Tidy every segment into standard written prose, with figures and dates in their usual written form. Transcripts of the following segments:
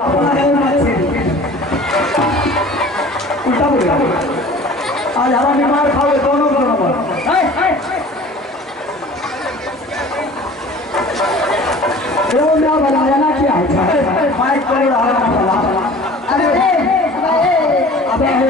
उल्टा बोलेगा आज हवा बीमार खाओगे दोनों पर वो क्या बनाया ना क्या है माइक पर अरे अबे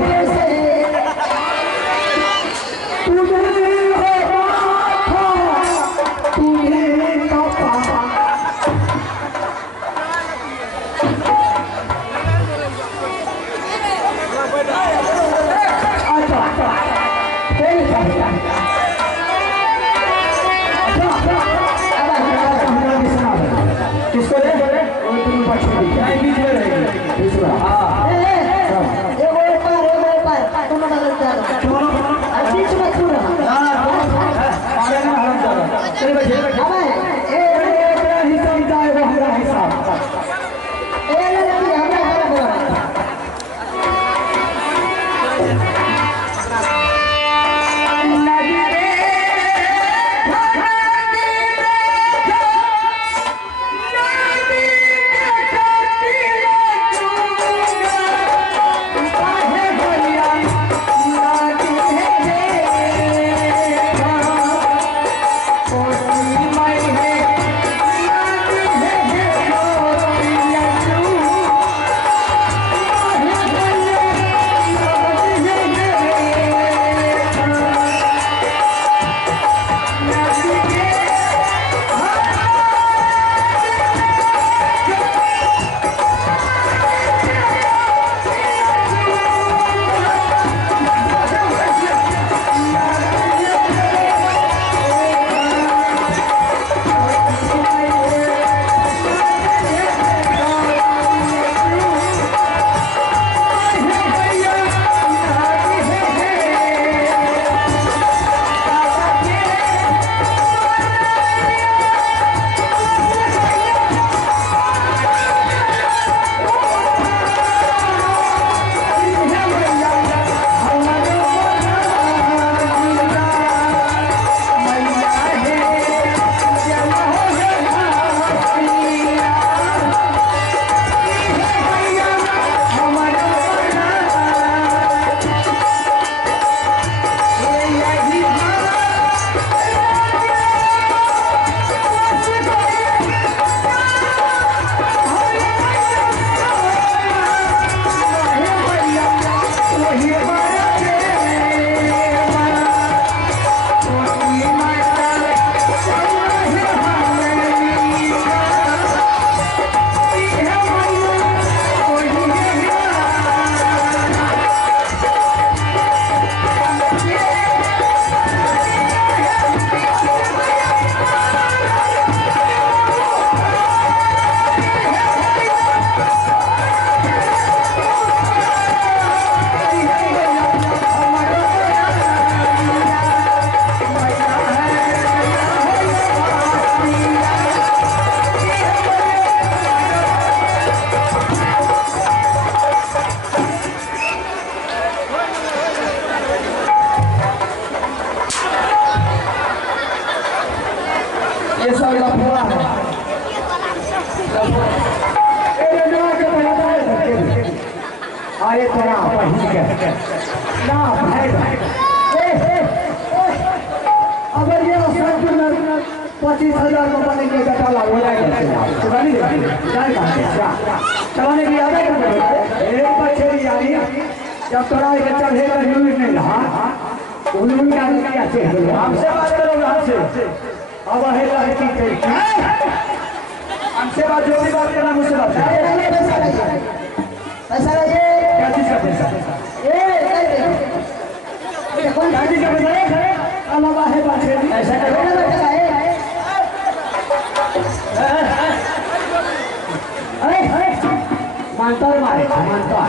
आए थोड़ा ना अगर ये 25,000 में बनेंगे घटाला हो जाएगा चलाने की आदत जब थोड़ा चढ़े नहीं रहा हमसे बात करोगे हमसे अब हमसे बात जो भी बात करना मुझसे बात पैसा क्या चीज का पैसा क्या चीज का पैसा है बात ऐसा करो मानता है मानता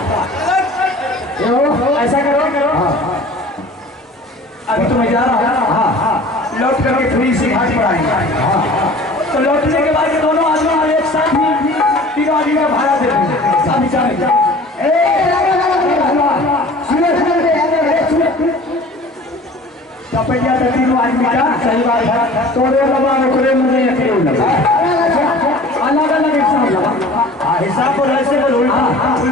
ऐसा करो अभी तो मैं जा रहा हूँ लौट करके थोड़ी सी घाट पर आएंगे तो लौटने के बाद ये दोनों आदमी एक साथ ही तीनों आदमी का भाड़ा दे देंगे तपैया तो तीनों आदमी का सही बात है तोड़े लगा मुझे अलग अलग एक साथ लगा हिसाब बोल ऐसे बोल उल्टा